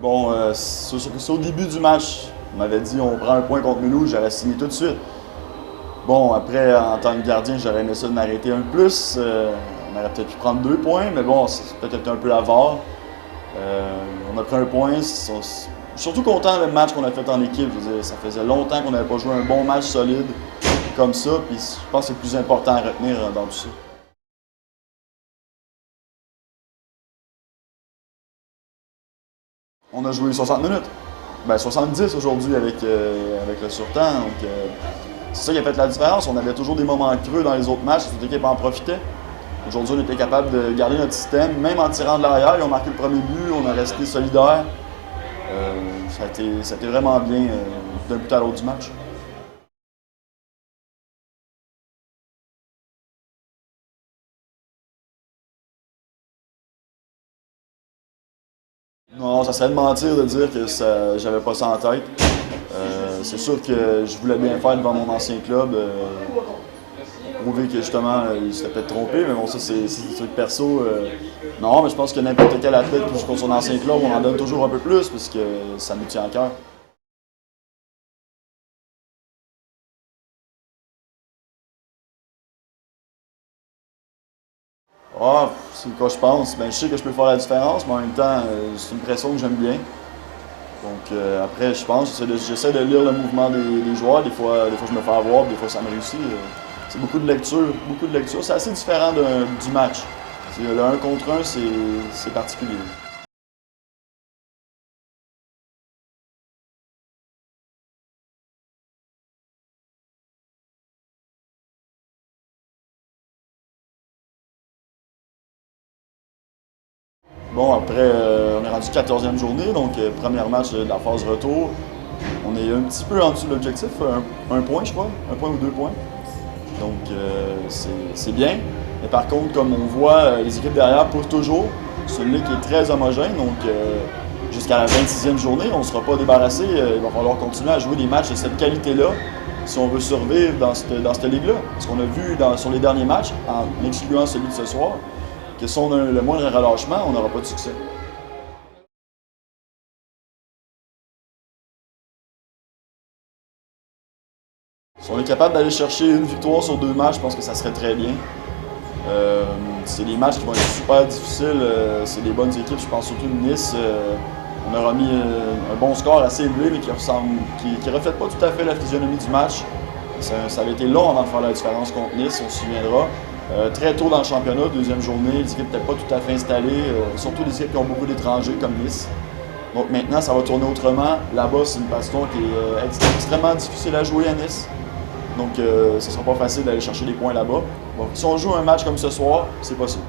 Bon, c'est au début du match. On m'avait dit on prend un point contre Mulhouse, j'aurais signé tout de suite. Bon, après, en tant que gardien, j'aurais aimé ça de m'arrêter un peu plus. On aurait peut-être pu prendre 2 points, mais bon, c'est peut-être été un peu avare. On a pris un point. Je suis surtout content du match qu'on a fait en équipe. Je veux dire, ça faisait longtemps qu'on n'avait pas joué un bon match solide comme ça. Puis je pense que c'est le plus important à retenir dans tout ça. On a joué 60 minutes. Ben 70 aujourd'hui avec le surtemps. Donc, c'est ça qui a fait la différence. On avait toujours des moments creux dans les autres matchs. Toute l'équipe en profitait. Aujourd'hui, on était capable de garder notre système, même en tirant de l'arrière. Ils ont marqué le premier but, on a resté solidaire. Ça a été vraiment bien d'un but à l'autre du match. Non, ça serait de mentir de dire que j'avais pas ça en tête. C'est sûr que je voulais bien faire devant mon ancien club, prouver que justement, il s'était peut-être trompé, mais bon, ça, c'est des trucs perso. Non, mais je pense que n'importe quel athlète qui joue contre son ancien club, on en donne toujours un peu plus parce que ça nous tient à cœur. Ah, c'est quoi je pense? Ben, je sais que je peux faire la différence, mais en même temps, c'est une pression que j'aime bien. Donc après, je pense, j'essaie de lire le mouvement des joueurs. Des fois, je me fais avoir, des fois, ça me réussit. C'est beaucoup de lecture, beaucoup de lecture. C'est assez différent du match. Le un contre un, c'est particulier. Bon, après, on est rendu 14e journée, donc premier match de la phase retour. On est un petit peu en dessous de l'objectif, un point, je crois, un point ou 2 points. Donc, c'est bien. Mais par contre, comme on voit, les équipes derrière poussent toujours. C'est une ligue qui est très homogène. Donc, jusqu'à la 26e journée, on ne sera pas débarrassé. Il va falloir continuer à jouer des matchs de cette qualité-là si on veut survivre dans cette ligue-là. Parce qu'on a vu sur les derniers matchs, en excluant celui de ce soir, que si on a le moindre relâchement, on n'aura pas de succès. Si on est capable d'aller chercher une victoire sur 2 matchs, je pense que ça serait très bien. C'est des matchs qui vont être super difficiles. C'est des bonnes équipes. Je pense surtout de Nice. On a remis un bon score assez élevé, mais qui reflète pas tout à fait la physionomie du match. Ça avait été long avant de faire la différence contre Nice, on se souviendra. Très tôt dans le championnat, deuxième journée, les équipes n'étaient pas tout à fait installées, surtout les équipes qui ont beaucoup d'étrangers comme Nice. Donc maintenant, ça va tourner autrement. Là-bas, c'est une baston qui est extrêmement difficile à jouer à Nice. Donc, ce ne sera pas facile d'aller chercher des points là-bas. Donc, si on joue un match comme ce soir, c'est possible.